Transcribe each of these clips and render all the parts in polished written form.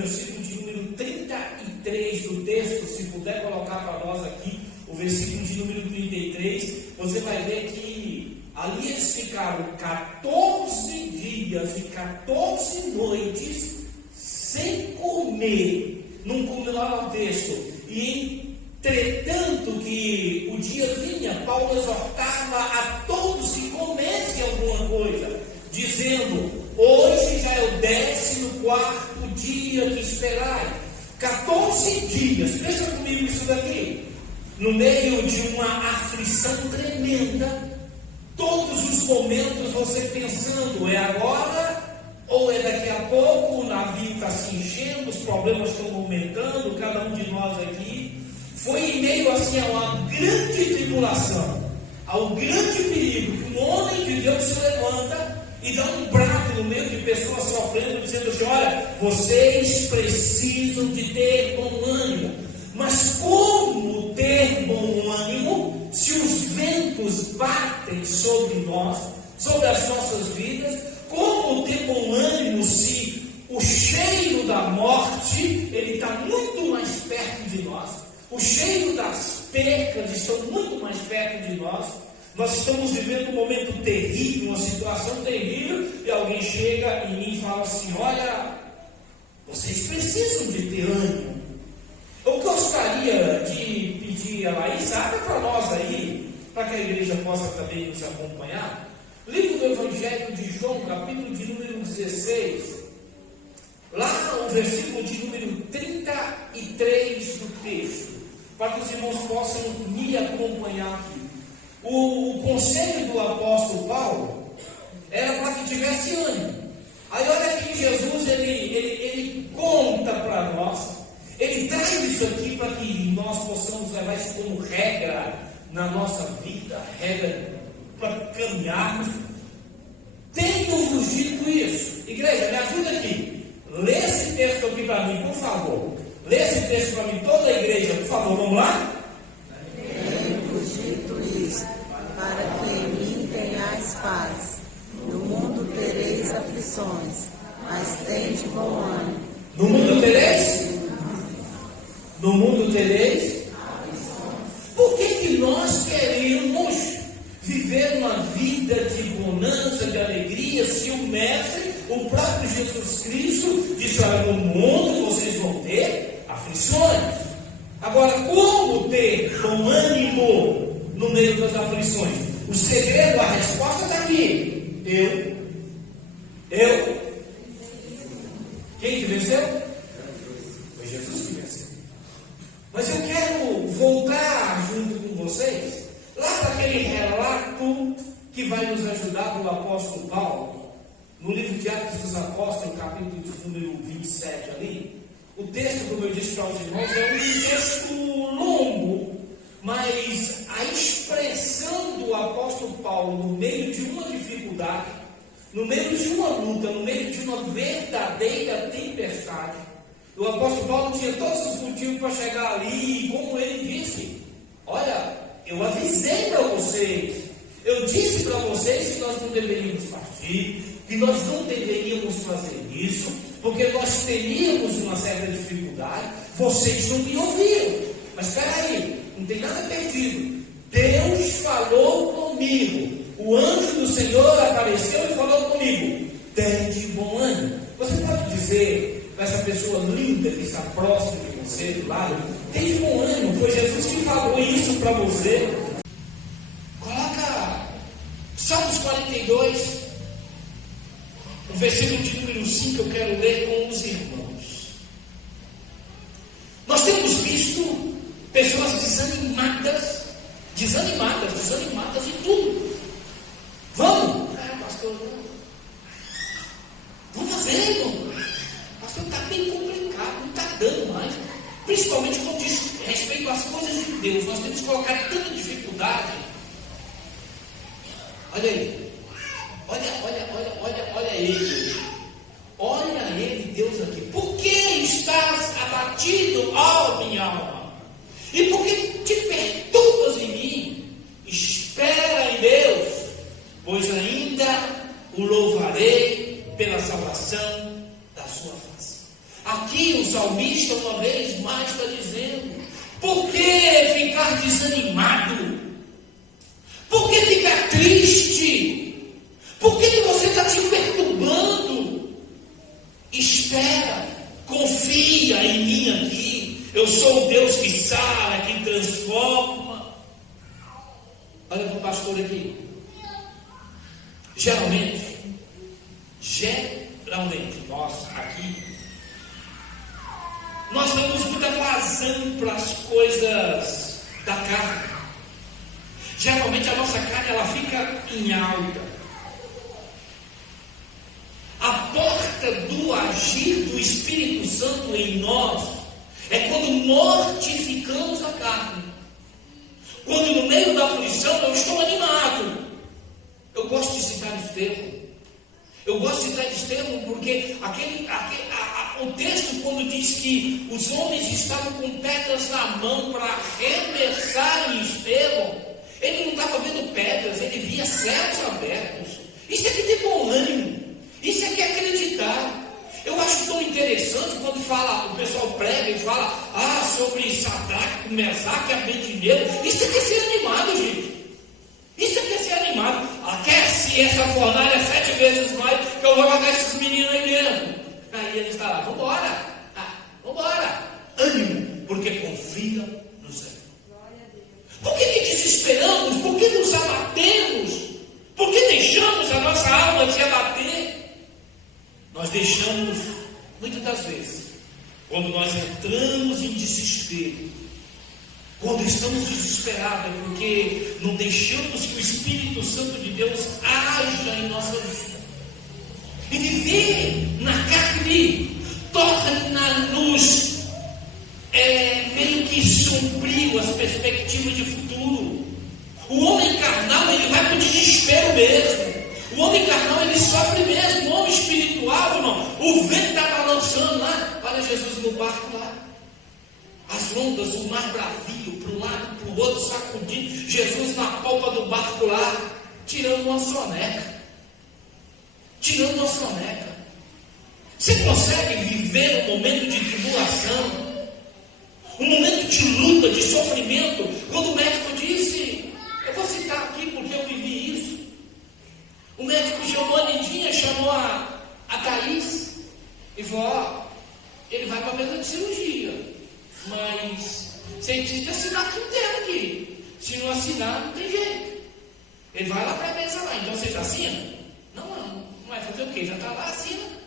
versículo de número 33 do texto, se puder colocar para nós aqui, o versículo de número 33, você vai ver que ali eles ficaram 14 dias e 14 noites sem comer. Não come lá no texto. E entretanto que o dia vinha, Paulo exortava a todos que comessem alguma coisa, dizendo: hoje já é o 14º dia que esperai. 14 dias, pensa comigo isso daqui, no meio de uma aflição tremenda, todos os momentos você pensando: é agora ou é daqui a pouco? O navio está se enchendo, os problemas estão aumentando. Cada um de nós aqui foi em meio assim a uma grande tribulação, ao grande perigo, que um homem de Deus se levanta e dá um brado no meio de pessoas sofrendo, dizendo assim: olha, vocês precisam de ter bom ânimo. Mas como ter bom ânimo se os ventos batem sobre nós, sobre as nossas vidas? Como ter bom ânimo se o cheiro da morte ele está muito mais perto de nós? O cheiro das percas estão muito mais perto de nós. Nós estamos vivendo um momento terrível, uma situação terrível, e alguém chega em mim e fala assim: olha, vocês precisam de ter ânimo. Eu gostaria de pedir a Laís, abre para nós aí, para que a igreja possa também nos acompanhar. Livro do Evangelho de João, capítulo de número 16, lá no versículo de número 33 do texto, para que os irmãos possam me acompanhar aqui. O conselho do apóstolo Paulo era para que tivesse ânimo. Aí olha que Jesus ele conta para nós, ele traz isso aqui para que nós possamos levar isso como regra na nossa vida, regra para caminharmos. Tendo-vos dito isso, igreja, me ajuda aqui, lê esse texto aqui para mim, por favor. Lê esse texto para mim, toda a igreja, por favor, vamos lá? Tendo-vos dito isso, para que em mim tenhais paz. No mundo tereis aflições, mas tende bom ânimo. No mundo tereis? No mundo tereis? Por que nós queremos viver uma vida de bonança, de alegria, se o Mestre, o próprio Jesus Cristo, disse: olha, no mundo vocês vão ter aflições. Agora, como ter bom ânimo no meio das aflições? O segredo, a resposta está aqui. Eu. Quem que venceu? Foi Jesus que venceu. Mas eu quero voltar junto com vocês lá para aquele relato que vai nos ajudar do apóstolo Paulo, no livro de Atos dos Apóstolos, capítulo de número 27 ali. O texto, como eu disse para os irmãos, é um texto longo, mas a expressão do apóstolo Paulo no meio de uma dificuldade, no meio de uma luta, no meio de uma verdadeira tempestade, o apóstolo Paulo tinha todos os motivos para chegar ali, e como ele disse: olha, eu avisei para vocês, eu disse para vocês que nós não deveríamos partir, que nós não deveríamos fazer isso, porque nós teríamos uma certa dificuldade. Vocês não me ouviram. Mas espera aí, não tem nada perdido. Deus falou comigo, o anjo do Senhor apareceu e falou comigo: tende bom ânimo. Você pode dizer para essa pessoa linda que está próxima de você, do lado: tende bom ânimo, foi Jesus que falou isso para você. Coloca Salmos 42, o versículo de número 5, eu quero ler com os irmãos. Nós temos visto pessoas desanimadas em tudo. Vamos? Pastor, vamos fazer, irmão. Pastor, está bem complicado, não está dando mais. Principalmente quando diz respeito às coisas de Deus. Nós temos que colocar tanta dificuldade. Olha aí. Olha ele. Olha ele, Deus aqui. Por que estás abatido, ó minha alma? E por que te perturbas em mim? Espera em Deus, pois ainda o louvarei pela salvação da sua face. Aqui Aqui o salmista, uma vez mais, está dizendo: por que ficar desanimado? Por que ficar triste? Por que você está te perturbando? Espera, confia em mim aqui. Eu sou o Deus que sara, que transforma. Olha para o pastor aqui. Geralmente, nós aqui, nós damos muita vazão para as coisas da carne. Geralmente a nossa carne, ela fica em alta. A porta do agir do Espírito Santo em nós é quando mortificamos a carne. Quando no meio da aflição eu estou animado. Eu gosto de citar Estevão. Eu gosto de citar Estevão porque o texto, quando diz que os homens estavam com pedras na mão para arremessarem Estevão, ele não estava vendo pedras, ele via céus abertos. Isso é que tem bom ânimo. Isso é que é acreditar. Eu acho tão interessante quando o pessoal prega e fala sobre Sadraque, Mesaque e Abednego. Isso é que é ser animado, gente. Isso é que é ser animado. Aquece essa fornalha 7 vezes mais, que eu vou jogar esses meninos aí dentro. Aí ele está lá: vambora, vambora. Ânimo, porque confia no Senhor. Por que desesperamos? Por que nos abatemos? Por que deixamos a nossa alma se abater? Nós deixamos, muitas das vezes, quando nós entramos em desespero, quando estamos desesperados, é porque não deixamos que o Espírito Santo de Deus haja em nossa vida. E viver na carne torna-nos meio que sombrio as perspectivas de futuro. O homem carnal, ele vai para o desespero mesmo. O homem carnal, ele sofre mesmo. O homem espiritual, irmão, o vento está balançando lá. Olha Jesus no barco lá. As ondas, o mar bravio, para um lado, para o outro, sacudindo. Jesus na polpa do barco lá, tirando uma soneca. Tirando uma soneca. Você consegue viver um momento de tribulação, um momento de luta, de sofrimento, quando o médico disse, eu vou citar aqui porque eu vivi isso. O médico chamou a Lindinha, chamou a Thaís e falou: ele vai para a mesa de cirurgia, mas você tem que assinar aqui inteiro aqui. Se não assinar, não tem jeito. Ele vai lá para a mesa lá. Então vocês assinam? Não vai fazer o quê? Já está lá, assina.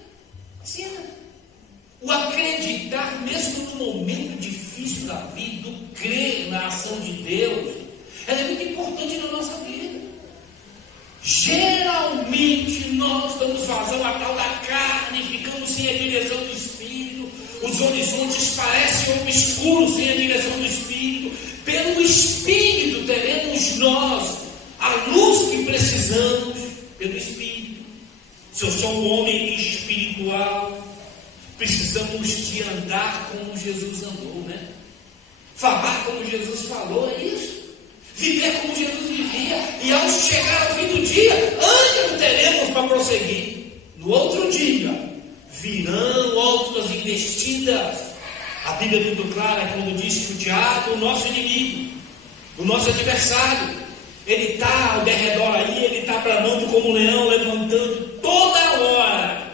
O acreditar, mesmo no momento difícil da vida, o crer na ação de Deus, ela é muito importante na nossa vida. Geralmente nós damos vazão à tal da carne, ficamos sem a direção do Espírito, os horizontes parecem obscuros sem a direção do Espírito. Pelo Espírito teremos nós a luz que precisamos pelo Espírito. Se eu sou um homem espiritual, precisamos de andar como Jesus andou, né? Falar como Jesus falou, é isso. Viver como Jesus vivia. E ao chegar ao fim do dia, ânimo teremos para prosseguir. No outro dia, virão outras investidas. A Bíblia é muito clara quando diz que o diabo, o nosso inimigo, o nosso adversário, ele está ao derredor aí, ele está bramando como um leão, levantando toda hora.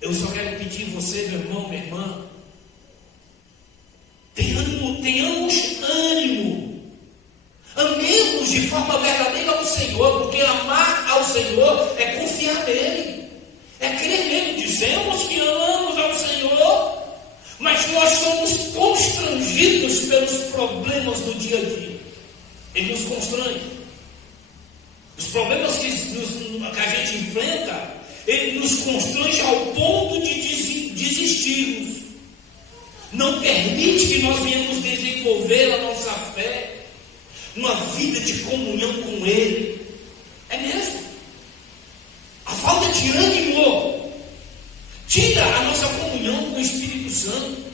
Eu só quero pedir você, meu irmão, minha irmã, tenhamos ânimo. Amemos de forma verdadeira ao Senhor, porque amar ao Senhor é confiar nele, é crer nele. Dizemos que amamos ao Senhor, mas nós somos constrangidos pelos problemas do dia a dia. Ele nos constrange. Os problemas que a gente enfrenta, ele nos constrange ao ponto de desistirmos. Não permite que nós venhamos desenvolver a nossa fé, uma vida de comunhão com Ele. É mesmo. A falta de ânimo tira a nossa comunhão com o Espírito Santo,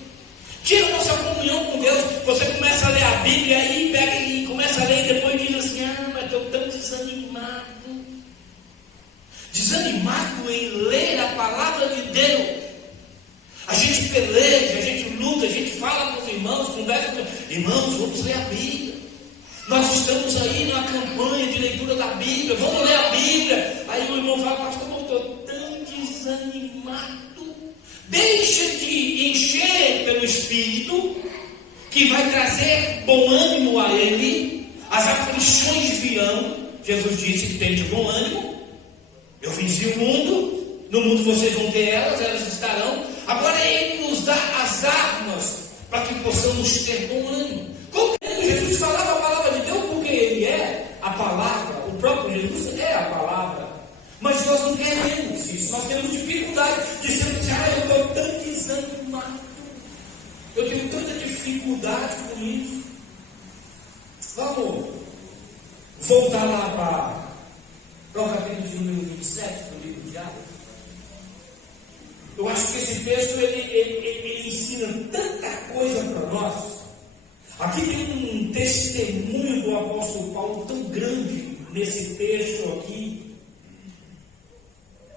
tira a nossa comunhão com Deus. Você começa a ler a Bíblia aí, pega e começa a ler e depois diz assim: mas estou tão desanimado. Desanimado em ler a palavra de Deus. A gente peleja, a gente luta, a gente fala com os irmãos, conversa com os irmãos, vamos ler a Bíblia. Nós estamos aí numa campanha de leitura da Bíblia, vamos ler a Bíblia. Aí o irmão fala, pastor, eu estou tão desanimado. Deixa de encher pelo Espírito, que vai trazer bom ânimo a ele. As aflições virão. Jesus disse que tem de bom ânimo. Eu venci o mundo, no mundo vocês vão ter elas, elas estarão. Agora Ele nos dá as armas para que possamos ter bom ânimo. Como Jesus falava a palavra de Deus, porque Ele é a palavra, o próprio Jesus é a palavra. Mas nós não queremos isso, nós temos dificuldade de ser assim, eu estou tão desanimado, eu tenho tanta dificuldade com isso. Vamos voltar lá para o capítulo de número 27 do livro de Atos. Eu acho que esse texto ele ensina tanta coisa para nós. Aqui tem um testemunho do apóstolo Paulo tão grande nesse texto aqui.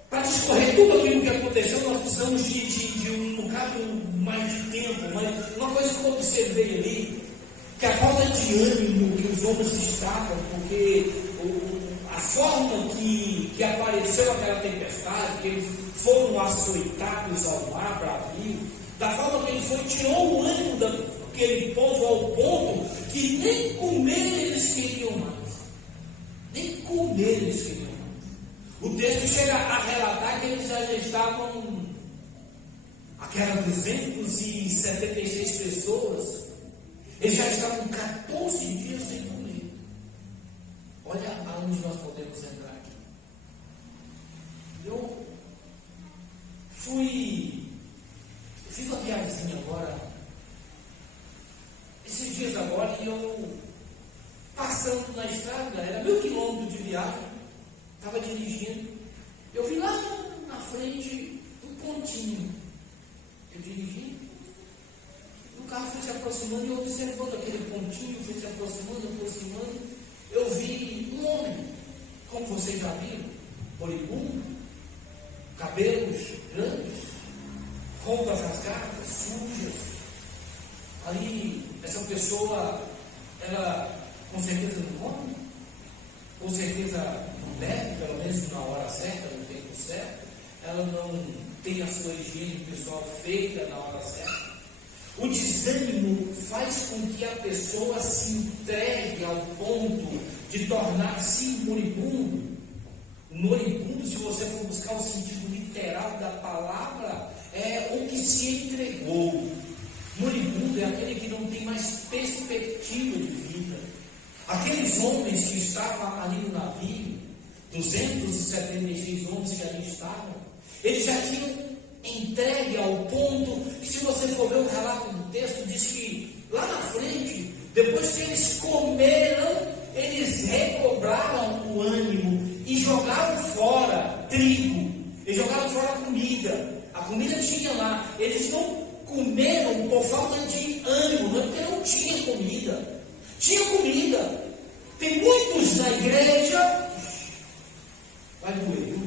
Para discorrer tudo aquilo que aconteceu, nós precisamos de um bocado mais de tempo. Mas uma coisa que eu observei ali, que a falta de ânimo que os homens estavam, porque a forma que apareceu aquela tempestade, que eles foram açoitados ao mar bravio, da forma que ele foi, tirou o ânimo daquele povo ao ponto que nem comer eles queriam mais. Nem comer eles queriam mais. O texto chega a relatar que eles já estavam, aquelas 276 pessoas, eles já estavam 14 dias sem comer. Olha aonde nós podemos entrar aqui. Eu fiz uma viagemzinha agora, esses dias agora, e eu passando na estrada, era 1000 quilômetros de viagem, estava dirigindo, eu vi lá na frente um pontinho. Eu dirigi, o carro foi se aproximando e eu observando aquele pontinho, foi se aproximando, eu vi um homem, como vocês já viram, moribundo, cabelos grandes, roupas rasgadas, sujas. Ali, essa pessoa, ela com certeza não come, com certeza não bebe, pelo menos na hora certa, no tempo certo, ela não tem a sua higiene pessoal feita na hora certa. O desânimo faz com que a pessoa se entregue ao ponto de tornar-se moribundo. O moribundo, se você for buscar o sentido literal da palavra, é o que se entregou. Moribundo é aquele que não tem mais perspectiva de vida. Aqueles homens que estavam ali no navio, 276 homens que ali estavam, eles já tinham entregue ao ponto que, se você for ver o relato do texto, diz que lá na frente, depois que eles comeram, eles recobraram o ânimo e jogaram fora trigo, eles jogaram fora a comida. A comida tinha lá, eles não comeram por falta de ânimo, não é porque não tinha comida. Tinha comida. Tem muitos na igreja, vai doer, viu?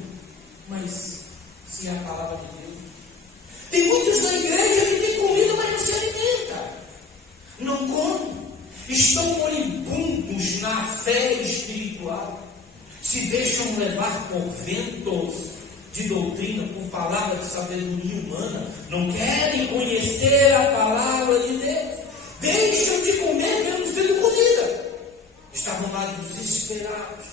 Mas se é a palavra de Deus. Tem muitos na igreja que tem comida, mas não se alimenta. Não come. Estão moribundos na fé espiritual. Se deixam levar por ventos de doutrina, por palavra de sabedoria humana. Não querem conhecer a palavra de Deus. Deixam de comer mesmo tendo comida. Estavam lá desesperados.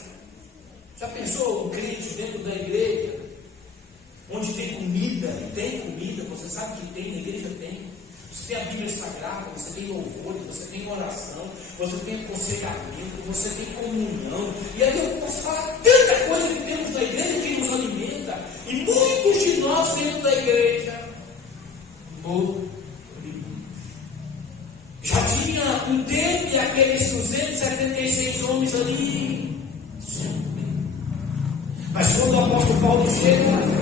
Já pensou um crente dentro da igreja, onde tem comida, você sabe que tem, na igreja tem. Você tem a Bíblia Sagrada, você tem louvores, você tem oração, você tem aconselhamento, você tem comunhão. E aí eu posso falar tanta coisa que temos na igreja que nos alimenta. E muitos de nós dentro da igreja moribundos. Já tinha um tempo e aqueles 276 homens ali. Mas quando o apóstolo Paulo chega,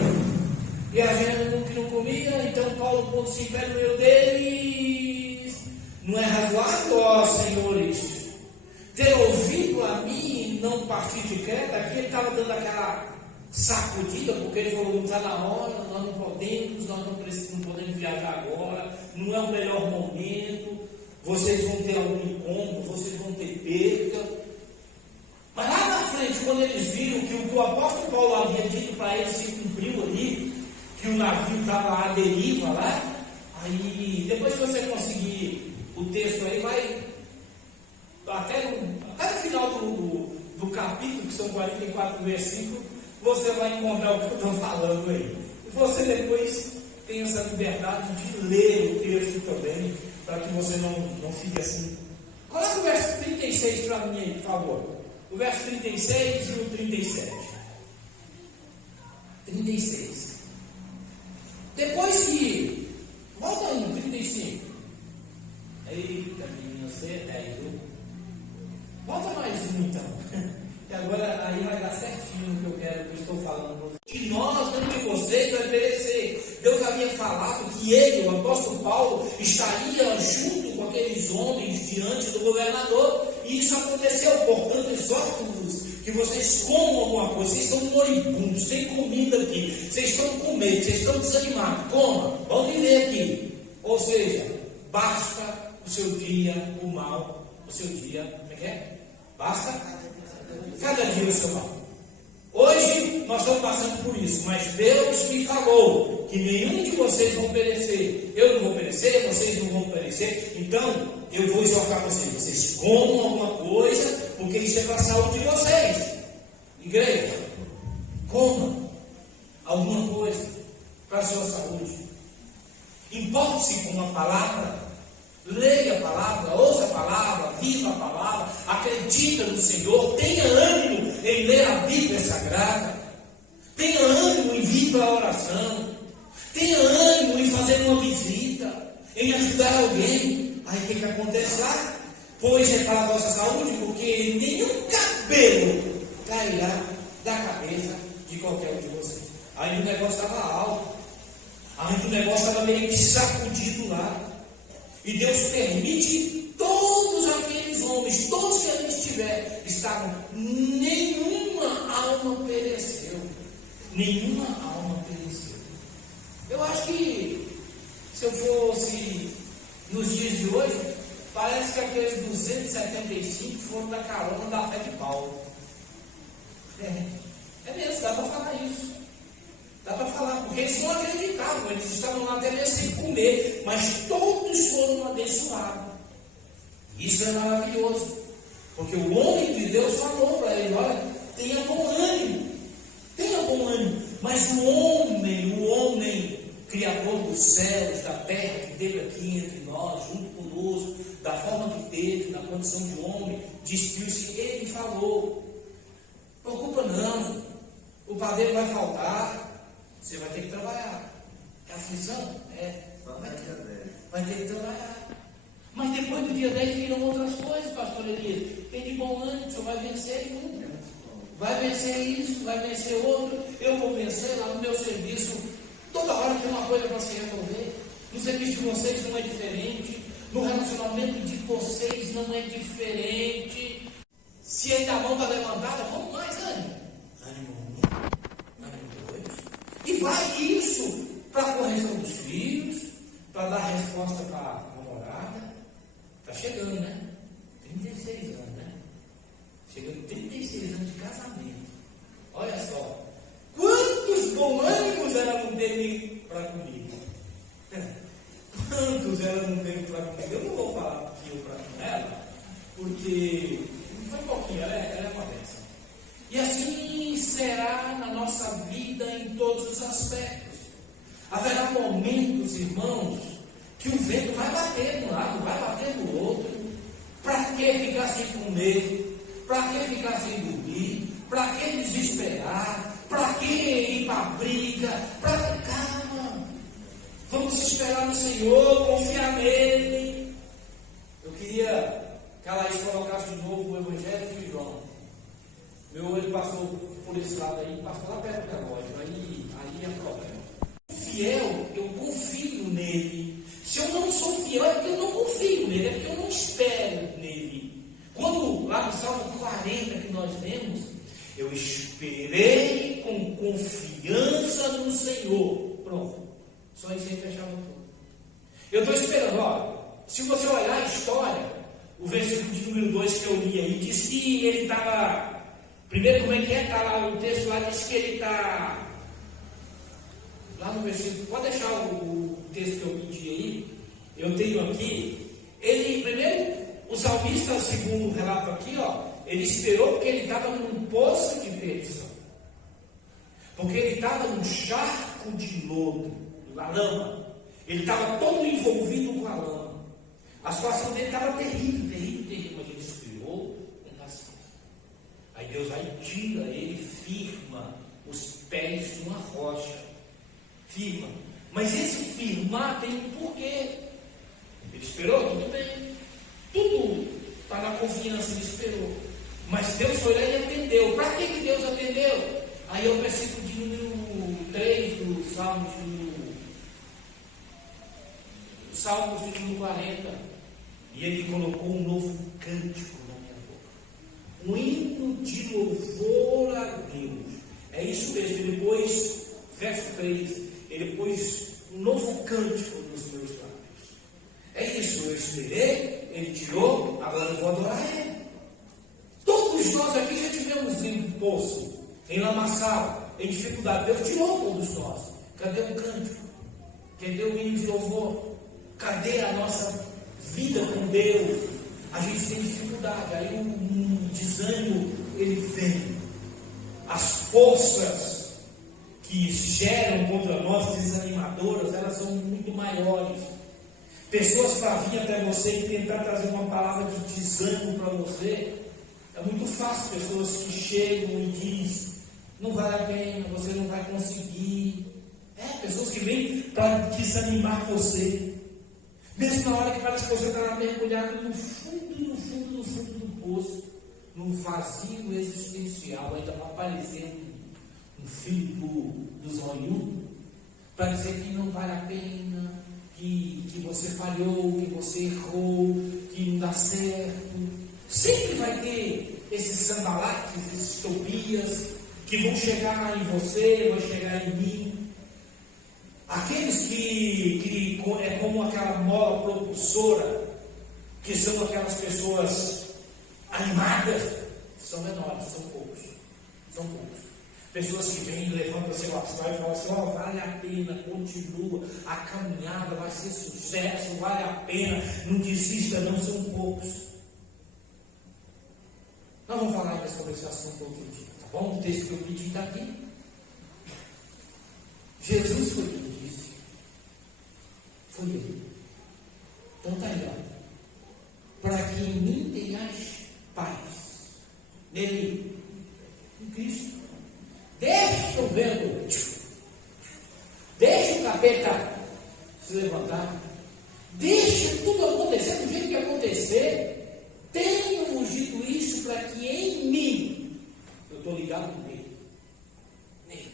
e a gente não comia, então Paulo põe-se em pé no meio deles. Não é razoável, ó senhores, ter ouvido a mim e não partir de Creta? Aqui ele estava dando aquela sacudida, porque ele falou, não está na hora, nós não podemos viajar agora. não é o melhor momento, vocês vão ter algum incômodo, vocês vão ter perda. Mas lá na frente, quando eles viram que o que o apóstolo Paulo havia dito para eles se cumpriu ali, que o navio estava à deriva lá, aí depois que você conseguir o texto aí, vai até no final do capítulo, que são 44 versículos, você vai encontrar o que eu estou falando aí. E você depois tem essa liberdade de ler o texto também, para que você não fique assim. Coloca o verso 36 para mim aí, por favor. O verso 36 e o 37. 36. Depois que... Volta aí no 35. Eita, menina, você é 10, viu? Volta mais um, então. Que agora aí vai dar certinho o que eu quero, que eu estou falando. Que nós, dentro de vocês, vai perecer. Deus havia falado que ele, o apóstolo Paulo, estaria junto com aqueles homens diante do governador. E isso aconteceu. Portanto, exorto-vos que vocês comam alguma coisa. Vocês estão moribundos, sem comida aqui. Vocês estão com medo, vocês estão desanimados. Coma, vão viver aqui. Ou seja, basta o seu dia, o mal, o seu dia, como é que é? Basta cada dia o seu mal. Hoje nós estamos passando por isso, mas Deus me falou que nenhum de vocês vão perecer. Eu não vou perecer, vocês não vão perecer. Então eu vou exortar vocês. Vocês comam alguma coisa, porque isso é para a saúde de vocês. Igreja, comam alguma coisa para a sua saúde. Importe-se com uma palavra. Leia a palavra, ouça a palavra, viva a palavra, acredita no Senhor, tenha ânimo em ler a Bíblia Sagrada, tenha ânimo em vir para a oração, tenha ânimo em fazer uma visita, em ajudar alguém. Aí o que acontece lá? Pois é para a vossa saúde, porque nenhum cabelo cairá da cabeça de qualquer um de vocês. Aí o negócio estava alto, aí o negócio estava meio que sacudido lá. E Deus permite todos aqueles homens, todos que ali estavam, nenhuma alma pereceu. Nenhuma alma pereceu. Eu acho que, se eu fosse nos dias de hoje, parece que aqueles 275 foram da carona da fé de Paulo. É mesmo, dá para falar isso. Dá para falar, porque eles não acreditavam, eles estavam lá até mesmo sem comer, mas todos foram abençoados. Isso é maravilhoso, porque o homem de Deus falou para ele: olha, tenha bom ânimo, mas o homem criador dos céus, da terra, que teve aqui entre nós, junto conosco, da forma que teve, na condição de homem, despiu-se, ele falou: preocupa não, o padeiro vai faltar. Você vai ter que trabalhar. É aflição? Vai ter que trabalhar. Mas depois do dia 10 viram outras coisas, pastor Elias. Tem de bom ânimo, o senhor vai vencer um. Vai vencer isso, vai vencer outro. Eu vou vencer lá no meu serviço. Toda hora tem uma coisa para se resolver. No serviço de vocês não é diferente. No relacionamento de vocês não é diferente. Se ainda a mão está levantada, vamos mais, ânimo. Ânimo 1, ânimo 2. E vai isso para a correção dos filhos, para dar resposta para a namorada. Está chegando, né? 36 anos, né? Chegando 36 anos de casamento. Olha só. Quantos bons ânimos ela não teve para comigo? Quantos ela não teve para comigo? Eu não vou falar que eu para com ela, porque não foi pouquinho, ela é uma bênção. E assim será na nossa vida em todos os aspectos. Haverá momentos, irmãos, que o vento vai bater de um lado, vai bater do outro. Para que ficar sem comer? Para que ficar sem dormir? Para que desesperar? Para que ir para a briga? Calma. Vamos esperar no Senhor, confiar nele. Eu queria que a Laís colocasse de novo o Evangelho de João. Meu olho passou por esse lado aí, passou lá perto do relógio, aí é problema. Fiel, eu confio nele. Se eu não sou fiel, é porque eu não confio nele, é porque eu não espero nele. Quando lá no Salmo 40 que nós lemos, eu esperei com confiança no Senhor. Pronto, só isso aí fechava tudo. Eu estou esperando, ó. Se você olhar a história, o versículo de número 2 que eu li aí, diz que ele estava. Primeiro, como é que é? Está lá o texto lá, diz que ele está. Lá no versículo, pode deixar o texto que eu pedi aí, eu tenho aqui. Ele, primeiro, o salmista, segundo o relato aqui, ó, ele esperou porque ele estava num poço de perdição. Porque ele estava num charco de lodo, na lama. Ele estava todo envolvido com a lama. A situação dele estava terrível, terrível, terrível, mas ele esperou na nação. Aí Deus aí tira ele, firma os pés de uma rocha. Firma. Mas esse firmar tem um porquê. Ele esperou, tudo bem. Tudo está na confiança, ele esperou. Mas Deus foi lá e atendeu. Para que Deus atendeu? Aí é o versículo de número 3 do Salmos de número 40. E ele colocou um novo cântico na minha boca. Um hino de louvor a Deus. É isso mesmo. Ele pôs, verso 3, ele pôs um novo cântico nos meus lábios. É isso, eu esperei, ele tirou, agora eu vou adorar ele. Todos nós aqui já tivemos em poço, em lamaçal, em dificuldade. Deus tirou todos nós. Cadê o cântico? Cadê o hino de louvor? Cadê a nossa vida com Deus? A gente tem dificuldade, aí um desânimo ele vem. As forças que geram contra nós, desanimadoras, elas são muito maiores. Pessoas para vir até você e tentar trazer uma palavra de desânimo para você. É muito fácil, pessoas que chegam e dizem, não vale a pena, você não vai conseguir. Pessoas que vêm para desanimar você. Mesmo na hora que parece que você está mergulhado no fundo do poço, num vazio existencial, ainda vai aparecendo um filho do zoiudo, para dizer que não vale a pena, que você falhou, que você errou, que não dá certo. Sempre vai ter esses sambalates, esses Tobias, que vão chegar em você, vão chegar em mim. Aqueles que é como aquela mola propulsora, que são aquelas pessoas animadas, são menores, são poucos. São poucos. Pessoas que vêm, levantam seu astral e falam assim, vale a pena, continua, a caminhada vai ser sucesso, vale a pena, não desista não, são poucos. Nós vamos falar ainda sobre esse assunto outro dia, tá bom? O texto que eu pedi está aqui. Jesus foi quem disse. Foi ele. Então está aí, ó. Para que em mim tenhas paz. Nele. Em Cristo. Deixa o vento. Deixa o capeta se levantar. Deixa tudo acontecer do jeito que acontecer. Tenho-vos dito isso para que em mim, eu estou ligado com ele. Nele.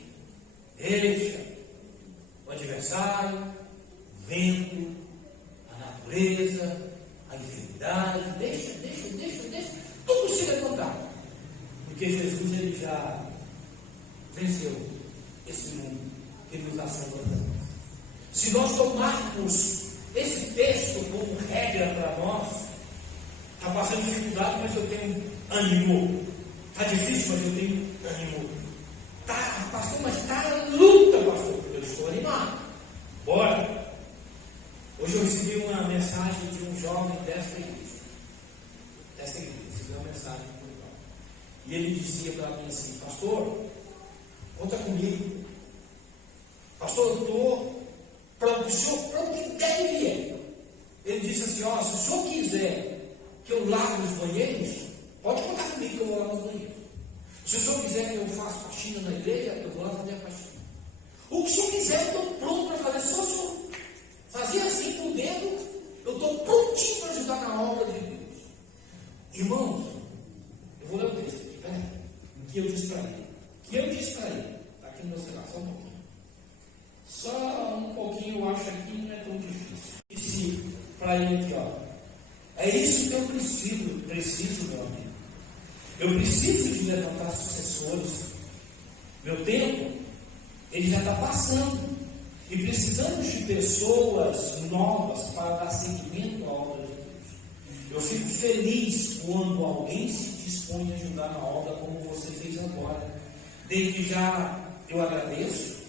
Deixa o adversário, o vento, a natureza, a enfermidade, deixa tudo se levantar. Porque Jesus ele já venceu esse mundo que nos assombra. Se nós tomarmos esse texto como regra para nós, está passando dificuldade, mas eu tenho ânimo. Está difícil, mas eu tenho ânimo. Tá, pastor, mas está luta, pastor. Eu estou animado. Bora. Hoje eu recebi uma mensagem de um jovem desta igreja. Recebi uma mensagem do jovem. E ele dizia para mim assim, pastor, conta comigo. Pastor, eu estou para o senhor, para o que der e vier. Ele disse assim, se o senhor quiser que eu lave os banheiros, pode contar comigo que eu vou lavar os banheiros. Se o senhor quiser que eu faça faxina na igreja, eu vou lá fazer a faxina. O que o senhor quiser, eu estou pronto para fazer. Se o senhor fazer assim com o dedo, eu estou prontinho para ajudar na obra de Deus. Irmãos, eu vou ler o texto aqui, peraí. Que eu disse para ele. Está aqui no meu celular, só um pouquinho. Só um pouquinho, eu acho que não é tão difícil. Disse para ele aqui, é isso que eu preciso, meu amigo. Eu preciso de levantar sucessores. Meu tempo, ele já está passando. E precisamos de pessoas novas, feliz quando alguém se dispõe a ajudar na obra como você fez agora. Desde já eu agradeço,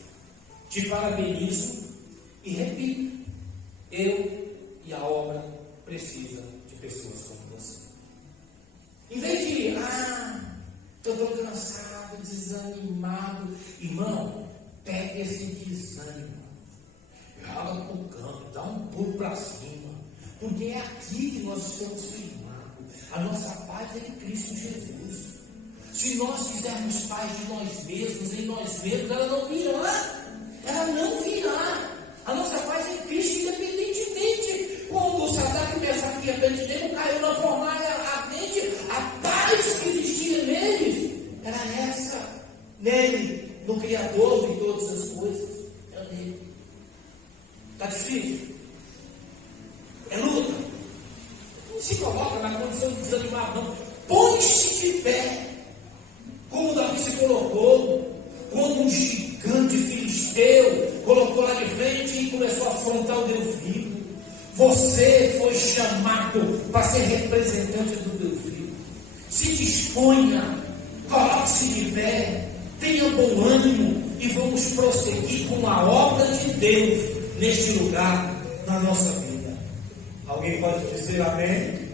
te parabenizo e repito, eu e a obra precisa de pessoas como você. Em vez de, estou cansado, desanimado, irmão, pega esse desânimo, joga para o canto, dá um pulo para cima, porque é aqui que nós estamos firmados. A nossa paz é em Cristo Jesus. Se nós fizermos paz de nós mesmos, em nós mesmos, ela não virá. Ela não virá. A nossa paz é em Cristo, independentemente. Quando o Sadraque, Mesaque e Abednego caiu na fornalha ardente, a paz que existia neles era essa. Nele, no Criador de todas as coisas. Era nele. Está difícil? É luta. Não se coloca na condição de desanimar, não. Põe-se de pé. Como Davi se colocou, como um gigante filisteu, colocou lá de frente e começou a afrontar o Deus vivo. Você foi chamado para ser representante do Deus vivo. Se disponha, coloque-se de pé, tenha bom ânimo e vamos prosseguir com a obra de Deus neste lugar, na nossa vida. Alguém pode dizer amém?